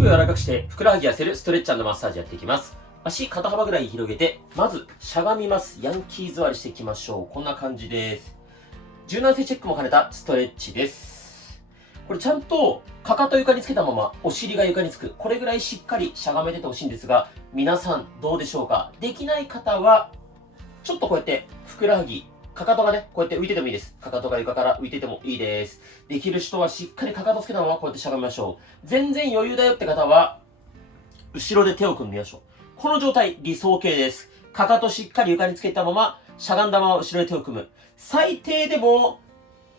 首を柔らかくしてふくらはぎ痩せるストレッチ&マッサージやっていきます。足肩幅ぐらい広げて、まずしゃがみます。ヤンキー座りしていきましょう。こんな感じです。柔軟性チェックも兼ねたストレッチです。これちゃんとかかと床につけたままお尻が床につく。これぐらいしっかりしゃがめててほしいんですが、皆さんどうでしょうか？できない方は、ちょっとこうやってふくらはぎ、かかとがね、こうやって浮いててもいいです。かかとが床から浮いててもいいです。できる人はしっかりかかとつけたままこうやってしゃがみましょう。全然余裕だよって方は、後ろで手を組んでみましょう。この状態、理想形です。かかとしっかり床につけたまま、しゃがんだまま後ろで手を組む。最低でも、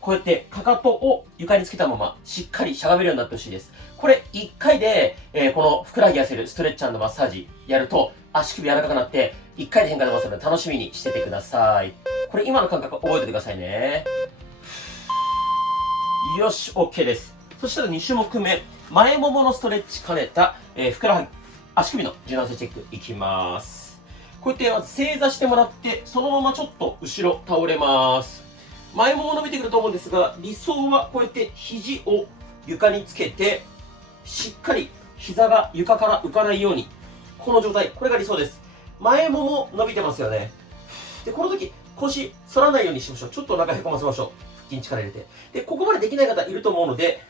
こうやってかかとを床につけたまま、しっかりしゃがめるようになってほしいです。これ1回で、このふくらはぎ痩せるストレッチ&マッサージやると、足首柔らかくなって、1回で変化出ますので楽しみにしててください。これ今の感覚覚えててくださいね。よし、OK です。そしたら2種目目、前もものストレッチ兼ねた、ふくらはぎ、足首の柔軟性チェックいきます。こうやってまず正座してもらって、そのままちょっと後ろ倒れます。前もも伸びてくると思うんですが、理想はこうやって肘を床につけて、しっかり膝が床から浮かないように、この状態、これが理想です。前もも伸びてますよね。で、この時、腰反らないようにしましょう。ちょっとお腹へこませましょう。腹筋力入れて。で、ここまでできない方いると思うので、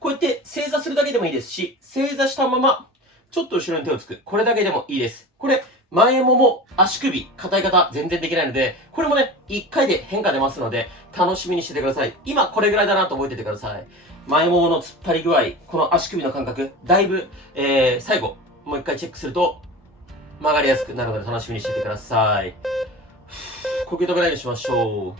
こうやって正座するだけでもいいですし、正座したまま、ちょっと後ろに手をつく。これだけでもいいです。これ、前もも、足首、硬い方、全然できないので、これもね、1回で変化出ますので、楽しみにしててください。今、これぐらいだなと覚えててください。前ももの突っ張り具合、この足首の感覚、だいぶ、最後、もう1回チェックすると、曲がりやすくなるので楽しみにしててください。呼吸止めないようにしましょ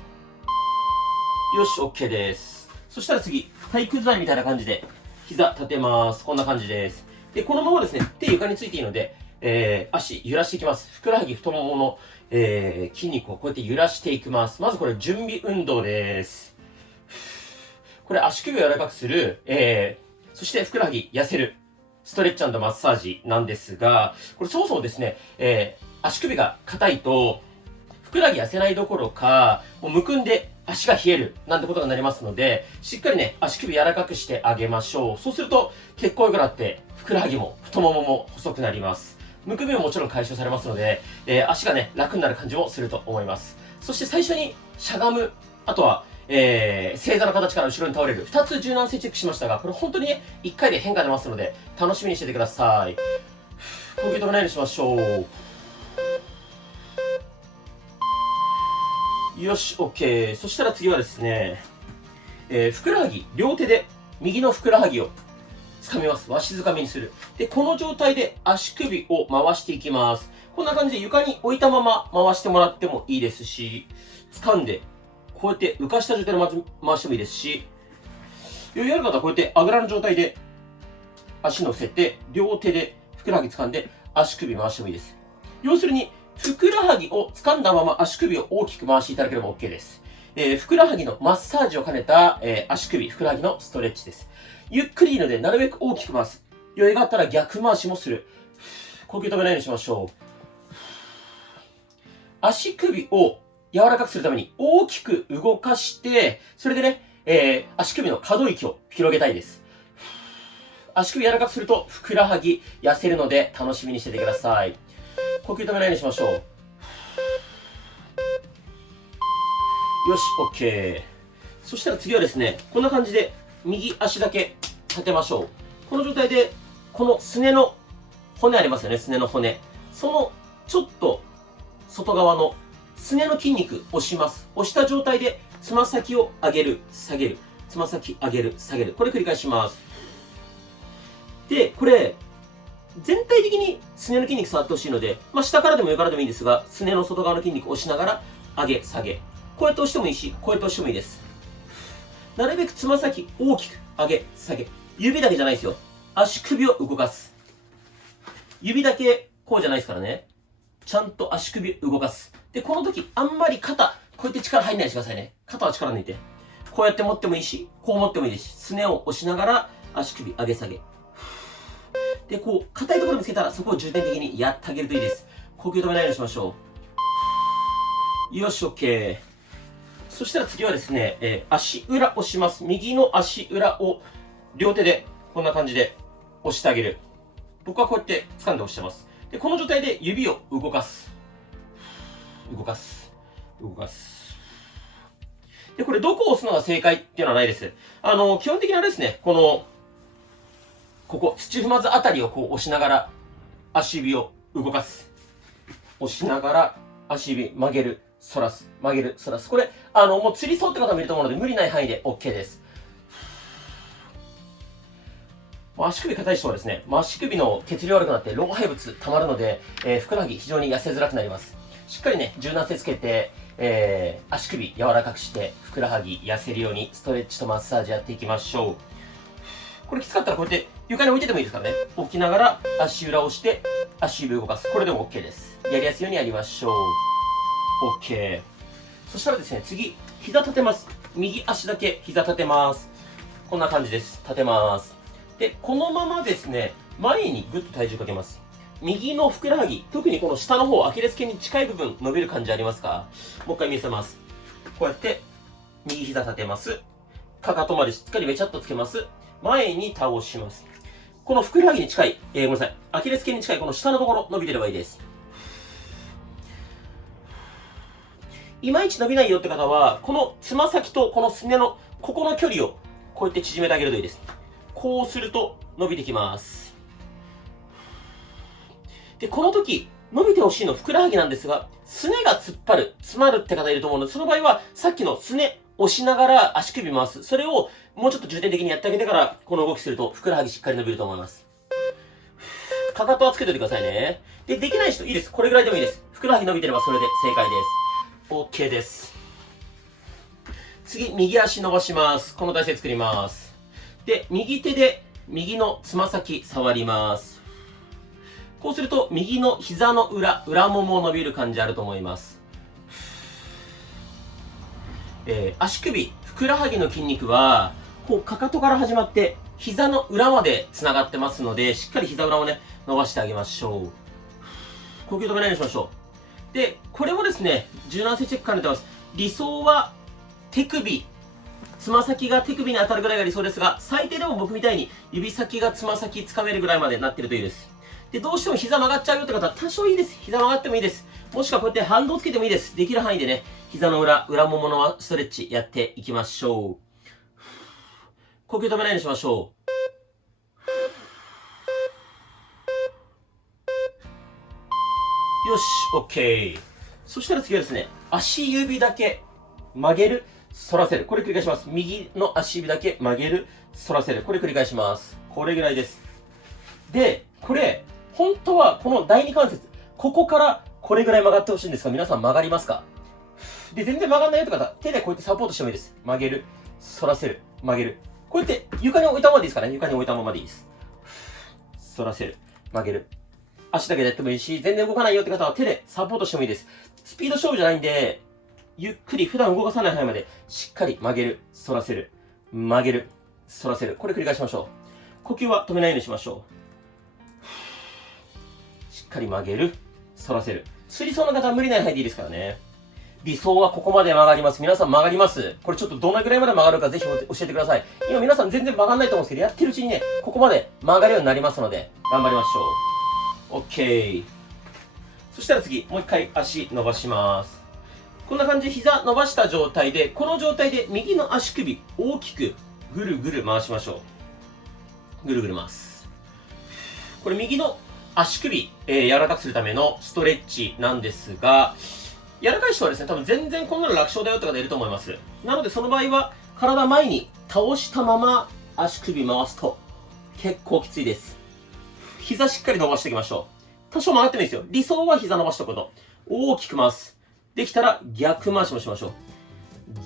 う。よし、OK です。そしたら次、体育座りみたいな感じで、膝立てます。こんな感じです。で、このままですね、手床についていいので、足揺らしていきます。ふくらはぎ、太ももの、筋肉をこうやって揺らしていきます。まずこれ準備運動です。これ足首を柔らかくする、そしてふくらはぎ痩せる、ストレッチ&マッサージなんですが、これそもそもですね、足首が硬いと、ふくらはぎ痩せないどころか、もうむくんで足が冷えるなんてことがなりますので、しっかりね、足首柔らかくしてあげましょう。そうすると、血行良くなって、ふくらはぎも太ももも細くなります。むくみももちろん解消されますので、足がね、楽になる感じもすると思います。そして最初にしゃがむ、あとは、正座の形から後ろに倒れる。2つ柔軟性チェックしましたが、これ本当にね、1回で変化出ますので、楽しみにしててください。呼吸止めないようにしましょう。よし、OK。そしたら次はですね、ふくらはぎ、両手で右のふくらはぎを掴みます。わしづかみにする。で、この状態で足首を回していきます。こんな感じで床に置いたまま回してもらってもいいですし、掴んで、こうやって浮かした状態で回してもいいですし、余裕ある方はこうやってあぐらの状態で足乗せて、両手でふくらはぎ掴んで足首回してもいいです。要するに、ふくらはぎを掴んだまま足首を大きく回していただければ OK です。ふくらはぎのマッサージを兼ねた、足首、ふくらはぎのストレッチです。ゆっくりいいので、なるべく大きく回す。余裕があったら逆回しもする。呼吸止めないようにしましょう。足首を柔らかくするために大きく動かして、それでね、足首の可動域を広げたいです。足首柔らかくすると、ふくらはぎ痩せるので楽しみにしててください。呼吸止めないようにしましょう。よし、OK。そしたら次はですね、こんな感じで右足だけ立てましょう。この状態で、このすねの骨ありますよね、すねの骨。そのちょっと外側のすねの筋肉押します。押した状態でつま先を上げる、下げる。つま先上げる、下げる。これ繰り返します。で、これ、全体的にすねの筋肉触ってほしいので、下からでも上からでもいいんですが、すねの外側の筋肉を押しながら、上げ、下げ。こうやって押してもいいし、こうやって押してもいいです。なるべくつま先大きく上げ、下げ。指だけじゃないですよ。足首を動かす。指だけこうじゃないですからね。ちゃんと足首動かす。で、この時、あんまり肩、こうやって力入んないでくださいね。肩は力抜いて。こうやって持ってもいいし、こう持ってもいいですし、すねを押しながら、足首上げ下げ。で、こう、硬いところ見つけたら、そこを重点的にやってあげるといいです。呼吸止めないようにしましょう。よし、OK。そしたら次はですね、足裏押します。右の足裏を両手で、こんな感じで押してあげる。僕はこうやって掴んで押してます。で、この状態で指を動かす。動かす。動かす。で、これどこを押すのが正解っていうのはないです。基本的にあれですね、ここ、土踏まずあたりをこう押しながら、足指を動かす。押しながら、足指曲げる、反らす、曲げる、反らす。これ、もう釣りそうって方もいると思うので、無理ない範囲で OK です。足首硬い人はですね、足首の血流悪くなって老廃物溜まるので、ふくらはぎ非常に痩せづらくなります。しっかりね、柔軟性つけて、足首柔らかくして、ふくらはぎ痩せるようにストレッチとマッサージやっていきましょう。これきつかったらこうやって床に置いててもいいですからね。置きながら足裏を押して足指を動かす。これでも OK です。やりやすいようにやりましょう。OK。そしたらですね、次、膝立てます。右足だけ膝立てます。こんな感じです。立てます。で、このままですね、前にぐっと体重かけます。右のふくらはぎ、特にこの下の方、アキレス腱に近い部分、伸びる感じありますか？もう一回見せます。こうやって、右膝立てます。かかとまでしっかりべちゃっとつけます。前に倒します。このふくらはぎに近い、ごめんなさい。アキレス腱に近いこの下のところ、伸びてればいいです。いまいち伸びないよって方は、このつま先とこのすねの、ここの距離を、こうやって縮めてあげるといいです。こうすると伸びてきます。で、この時、伸びてほしいのふくらはぎなんですが、すねが突っ張る、詰まるって方いると思うので、その場合は、さっきのすね、押しながら足首回す。それをもうちょっと重点的にやってあげてから、この動きすると、ふくらはぎしっかり伸びると思います。かかとはつけておいてくださいね。で、できない人いいです。これぐらいでもいいです。ふくらはぎ伸びてればそれで正解です。OK です。次、右足伸ばします。この体勢作ります。で、右手で右のつま先触ります。こうすると、右の膝の裏もも伸びる感じあると思います。足首、ふくらはぎの筋肉は、こう、かかとから始まって、膝の裏まで繋がってますので、しっかり膝裏をね、伸ばしてあげましょう。呼吸止めないようにしましょう。で、これもですね、柔軟性チェック兼ねてます。理想は、手首、つま先が手首に当たるぐらいが理想ですが、最低でも僕みたいに指先がつま先掴めるぐらいまでなってるといいです。で、どうしても膝曲がっちゃうよって方は多少いいです。膝曲がってもいいです。もしくはこうやって反動つけてもいいです。できる範囲でね、膝の裏もものストレッチやっていきましょう。呼吸止めないようにしましょう。よし、OK。そしたら次はですね、足指だけ曲げる、反らせる。これ繰り返します。右の足指だけ曲げる、反らせる。これ繰り返します。これぐらいです。で、これ、本当はこの第二関節、ここからこれぐらい曲がってほしいんですが、皆さん曲がりますか？で、全然曲がんないよって方、手でこうやってサポートしてもいいです。曲げる、反らせる、曲げる。こうやって床に置いたままでいいですからね。床に置いたままでいいです。反らせる、曲げる。足だけでやってもいいし、全然動かないよって方は手でサポートしてもいいです。スピード勝負じゃないんで、ゆっくり普段動かさない範囲までしっかり曲げる、反らせる、曲げる、反らせる。これ繰り返しましょう。呼吸は止めないようにしましょう。しっかり曲げる、反らせる。釣りそうな方は無理ない範囲でいいですからね。理想はここまで曲がります。皆さん曲がります？これちょっとどのくらいまで曲がるかぜひ教えてください。今皆さん全然曲がんないと思うんですけど、やってるうちにね、ここまで曲がるようになりますので、頑張りましょう。OK。そしたら次、もう一回足伸ばします。こんな感じで膝伸ばした状態で、この状態で右の足首大きくぐるぐる回しましょう。ぐるぐる回す。これ右の足首、柔らかくするためのストレッチなんですが、柔らかい人はですね、多分全然こんなの楽勝だよって方いると思います。なのでその場合は、体前に倒したまま足首回すと結構きついです。膝しっかり伸ばしていきましょう。多少曲がってもいいですよ。理想は膝伸ばしておくこと。大きく回す。できたら逆回しもしましょう。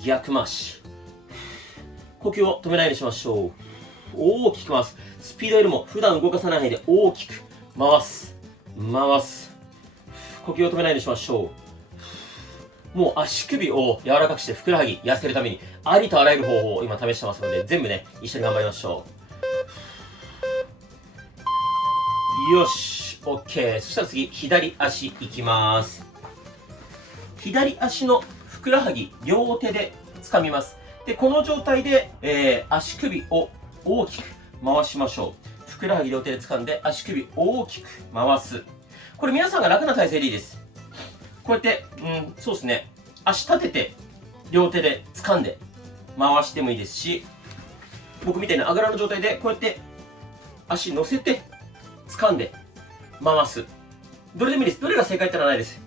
逆回し。呼吸を止めないようにしましょう。大きく回す。スピードよりも普段動かさない範囲で大きく回す。回す。呼吸を止めないようにしましょう。もう足首を柔らかくしてふくらはぎ痩せるためにありとあらゆる方法を今試してますので、全部ね、一緒に頑張りましょう。よし。OK。そしたら次、左足いきます。左足のふくらはぎ、両手で掴みます。で、この状態で、足首を大きく回しましょう。ふふくらはぎ両手で掴んで足首大きく回す。これ皆さんが楽な体勢でいいです。こうやって、そうですね。足立てて両手で掴んで回してもいいですし、僕みたいなあぐらの状態でこうやって足乗せて掴んで回す。どれでもいいです。どれが正解ってのはないです。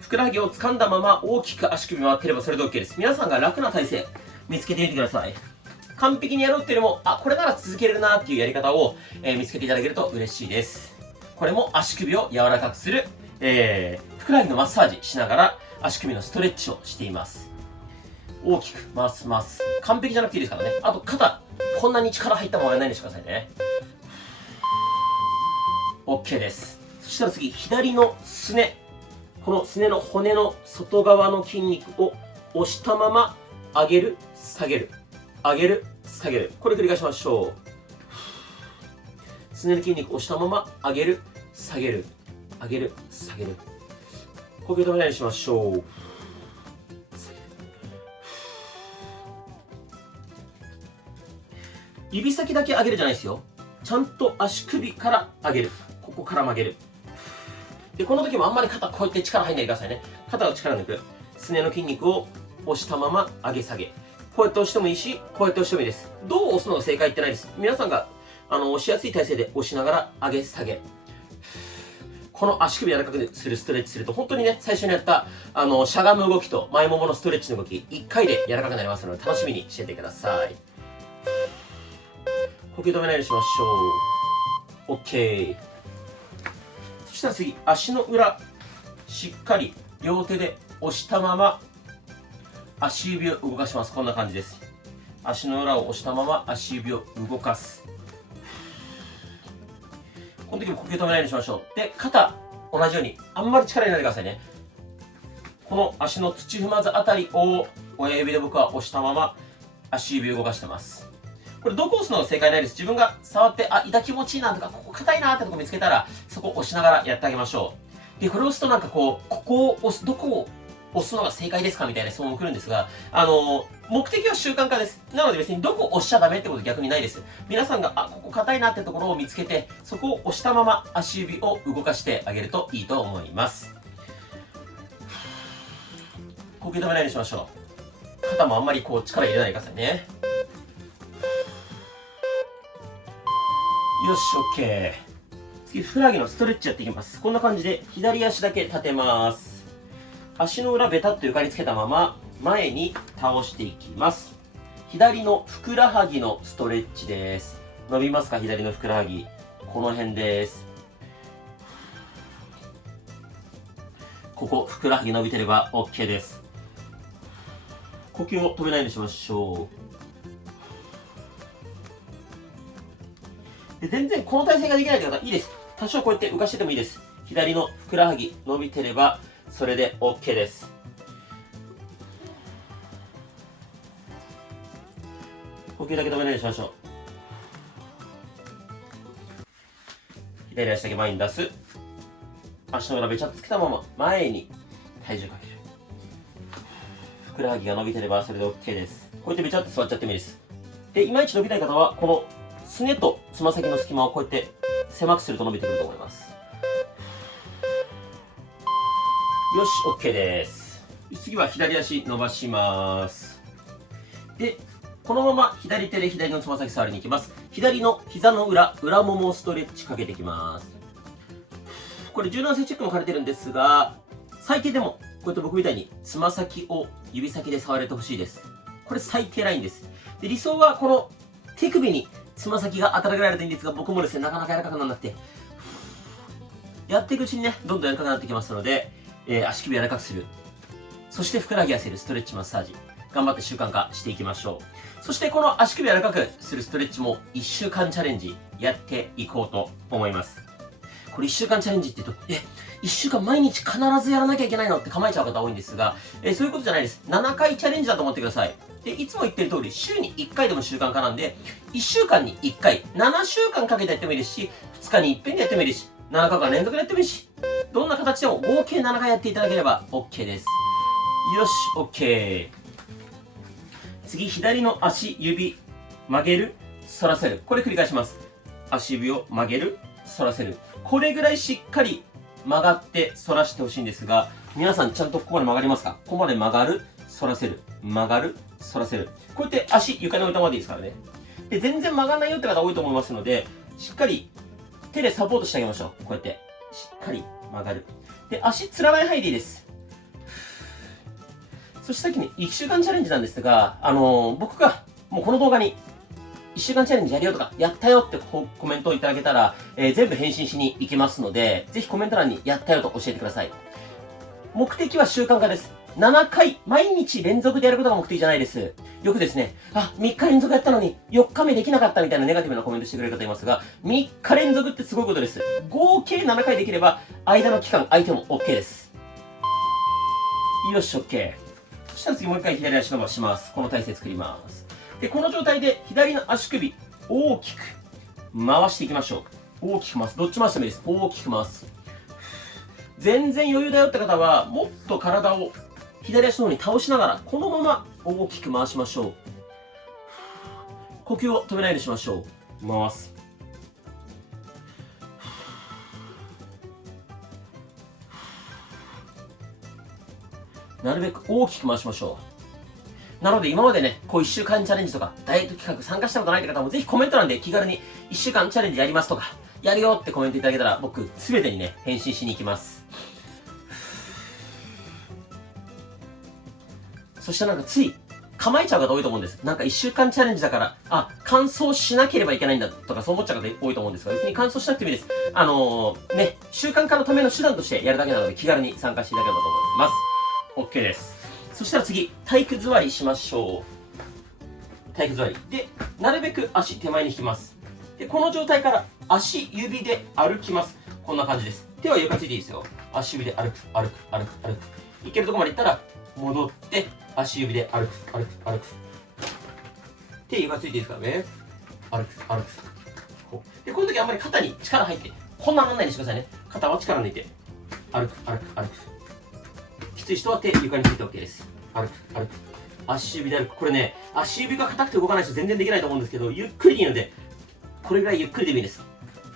ふくらはぎを掴んだまま大きく足首回ってればそれで OK です。皆さんが楽な体勢見つけてみてください。完璧にやろうっていうよりも、これなら続けれるなっていうやり方を、見つけていただけると嬉しいです。これも足首を柔らかくする、ふくらはぎのマッサージしながら足首のストレッチをしています。大きく回す。完璧じゃなくていいですからね。あと肩、こんなに力入ったままやらないようにしてくださいね。OK です。そしたら次、左のすね。このすねの骨の外側の筋肉を押したまま上げる、下げる。上げる、下げる。これ繰り返しましょう。すねの筋肉を押したまま上げる、下げる。上げる、下げる。呼吸止めないようにしましょう。指先だけ上げるじゃないですよ。ちゃんと足首から上げる。ここから曲げる。で、この時もあんまり肩こうやって力入んないでくださいね。肩を力抜く。すねの筋肉を押したまま上げ下げ。こうやって押してもいいし、こうやって押してもいいです。どう押すのが正解ってないです。皆さんが押しやすい体勢で押しながら上げ下げ。この足首柔らかくするストレッチすると、本当にね、最初にやったしゃがむ動きと前もものストレッチの動き、1回で柔らかくなりますので、楽しみにしててください。呼吸止めないようにしましょう。OK。そしたら次、足の裏、しっかり両手で押したまま、足指を動かします。こんな感じです。足の裏を押したまま足指を動かす。この時も呼吸止めないようにしましょう。で、肩、同じように、あんまり力入れないでくださいね。この足の土踏まずあたりを親指で僕は押したまま足指を動かしてます。これどこ押すのが正解ないです。自分が触って、痛気持ちいいなとか、ここ硬いなってとこ見つけたら、そこを押しながらやってあげましょう。で、これを押すとなんかここを押す、どこを押すのが正解ですかみたいな質問も来るんですが、目的は習慣化です。なので別にどこ押しちゃダメってこと逆にないです。皆さんが、ここ硬いなってところを見つけて、そこを押したまま足指を動かしてあげるといいと思います。呼吸止めないようにしましょう。肩もあんまりこう力入れないでくださいね。よし、OK。次、ふくらはぎのストレッチやっていきます。こんな感じで左足だけ立てます。足の裏ベタッと床につけたまま前に倒していきます。左のふくらはぎのストレッチです。伸びますか？左のふくらはぎ。この辺です。ここ、ふくらはぎ伸びてれば OK です。呼吸を止めないようにしましょう。で、全然この体勢ができないという方いいです。多少こうやって浮かしててもいいです。左のふくらはぎ伸びてればそれで OK です。呼吸だけ止めないようにしましょう。左足だけ前に出す。足の裏べちゃっとつけたまま前に体重かける。ふくらはぎが伸びてればそれで OK です。こうやってべちゃっと座っちゃってもいいです。で、いまいち伸びない方はこのすねとつま先の隙間をこうやって狭くすると伸びてくると思います。よし、OK です。次は左足伸ばします。で、このまま左手で左のつま先触りに行きます。左の膝の裏ももストレッチかけていきます。これ柔軟性チェックも兼ねてるんですが、最低でもこうやって僕みたいにつま先を指先で触れてほしいです。これ最低ラインです。で、理想はこの手首につま先が当たられるといいんですが、僕もですね、なかなか柔らかくならなくて、やっていくうちにね、どんどん柔らかくなってきますので、足首柔らかくする。そしてふくらはぎ痩せるストレッチマッサージ。頑張って習慣化していきましょう。そしてこの足首柔らかくするストレッチも1週間チャレンジやっていこうと思います。これ1週間チャレンジって言うと、1週間毎日必ずやらなきゃいけないのって構えちゃう方多いんですが、そういうことじゃないです。7回チャレンジだと思ってください。で、いつも言ってる通り、週に1回でも習慣化なんで、1週間に1回、7週間かけてやってもいいですし、2日に1遍でやってもいいですし、7日間連続でやってもいいし、どんな形でも合計7回やっていただければ OK です。よし、OK。次、左の足、指、曲げる、反らせる。これ繰り返します。足指を曲げる、反らせる。これぐらいしっかり曲がって反らしてほしいんですが、皆さんちゃんとここまで曲がりますか？ここまで曲がる、反らせる、曲がる、反らせる。こうやって足床に置いたままでいいですからね。で、全然曲がらないよって方多いと思いますので、しっかり手でサポートしてあげましょう。こうやって。しっかり曲がる。で、足つらない範囲でいいです。そしてさっきね、1週間チャレンジなんですが、僕がもうこの動画に1週間チャレンジやるよとか、やったよってコメントをいただけたら、全部返信しに行きますので、ぜひコメント欄にやったよと教えてください。目的は習慣化です。7回、毎日連続でやることが目的じゃないです。よくですね、3日連続やったのに4日目できなかったみたいなネガティブなコメントしてくれる方いますが、3日連続ってすごいことです。合計7回できれば、間の期間空いても OK です。よし、OK。そしたら次もう一回左足伸ばします。この体勢作ります。で、この状態で左の足首、大きく回していきましょう。大きく回す。どっち回してもいいです。大きく回す。全然余裕だよって方は、もっと体を左足の方に倒しながら、このまま大きく回しましょう。呼吸を止めないようにしましょう。回す。なるべく大きく回しましょう。なので今までね、こう1週間チャレンジとか、ダイエット企画参加したことないって方も、ぜひコメント欄で気軽に1週間チャレンジやりますとか、やるよってコメントいただけたら、僕、すべてにね、返信しに行きます。そしたらなんかつい、構えちゃう方多いと思うんです。なんか1週間チャレンジだから、乾燥しなければいけないんだとか、そう思っちゃう方多いと思うんですが、別に乾燥しなくてもいいです。習慣化のための手段としてやるだけなので、気軽に参加していただければと思います。OK です。そしたら次、体育座りしましょう。体育座り。で、なるべく足手前に引きます。で、この状態から足指で歩きます。こんな感じです。手は床ついていいですよ。足指で歩く、歩く、歩く、歩く。いけるとこまで行ったら、戻って、足指で歩く、歩く、歩く。手床ついていいですからね。歩く、歩く。こう。で、この時あんまり肩に力入って、こんななんないようにしてくださいね。肩は力抜いて、歩く、歩く、歩く。きつい人は手床について OK です。歩く、歩く。足指で歩く。これね、足指が硬くて動かない人全然できないと思うんですけど、ゆっくりでいいので、これぐらいゆっくりでもいいです。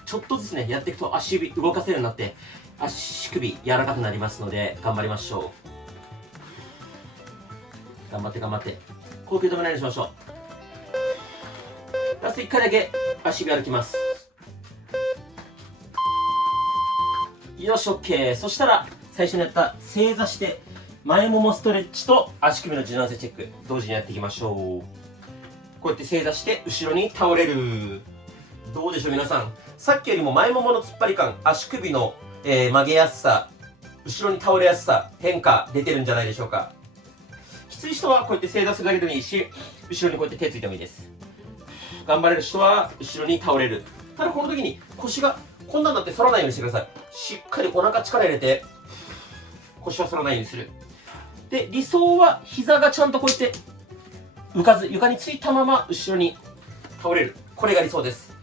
ちょっとずつね、やっていくと足指動かせるようになって、足首柔らかくなりますので、頑張りましょう。頑張って頑張って。呼吸止めないようにしましょう。ラスト1回だけ足指歩きます。よし、OK。そしたら、最初にやった正座して前ももストレッチと足首の柔軟性チェック同時にやっていきましょう。こうやって正座して後ろに倒れる。どうでしょう皆さん、さっきよりも前ももの突っ張り感、足首の、曲げやすさ、後ろに倒れやすさ、変化出てるんじゃないでしょうか。きつい人はこうやって正座するだけでもいいし、後ろにこうやって手ついてもいいです。頑張れる人は後ろに倒れる。ただこの時に腰がこんなんなって反らないようにしてください。しっかりお腹力入れて腰は反らないようにする。で、理想は膝がちゃんとこうやって浮かず床についたまま後ろに倒れる。これが理想です。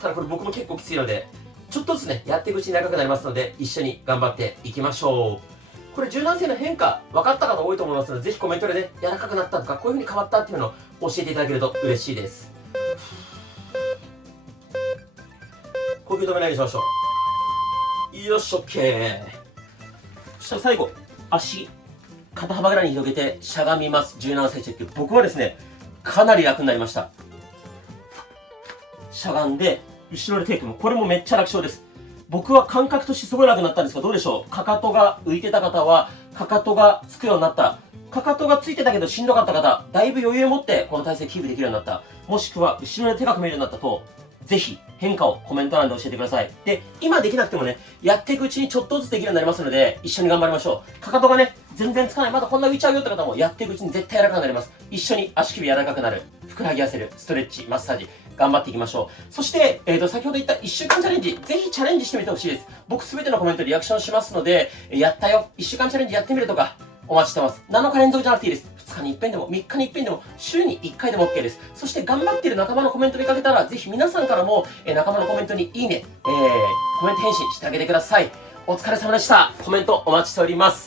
ただこれ僕も結構きついので、ちょっとずつね、やっていくうちに長くなりますので、一緒に頑張っていきましょう。これ柔軟性の変化、分かった方多いと思いますので、ぜひコメントでね、柔らかくなったとか、こういう風に変わったっていうのを教えていただけると嬉しいです。呼吸止めないようにしましょう。よし、OK。そしたら最後、足、肩幅ぐらいに広げてしゃがみます。柔軟性チェック。僕はですね、かなり楽になりました。しゃがんで、後ろでテイクも、これもめっちゃ楽勝です。僕は感覚としてすごい楽になったんですが、どうでしょう。かかとが浮いてた方は、かかとがつくようになった。かかとがついてたけどしんどかった方、だいぶ余裕を持ってこの体勢キープできるようになった。もしくは、後ろで手が組めるようになったと、ぜひ変化をコメント欄で教えてください。で、今できなくてもね、やっていくうちにちょっとずつできるようになりますので、一緒に頑張りましょう。かかとがね、全然つかない、まだこんな浮いちゃうよって方も、やっていくうちに絶対柔らかくなります。一緒に足首柔らかくなる、ふくらはぎ痩せる、ストレッチ、マッサージ、頑張っていきましょう。そして、先ほど言った1週間チャレンジ、ぜひチャレンジしてみてほしいです。僕すべてのコメントリアクションしますので、やったよ、1週間チャレンジやってみるとか、お待ちしてます。7日連続じゃなくていいです。2日に一遍でも、3日に一遍でも、週に1回でも OK です。そして頑張っている仲間のコメント見かけたら、ぜひ皆さんからも、仲間のコメントにいいね、コメント返信してあげてください。お疲れ様でした。コメントお待ちしております。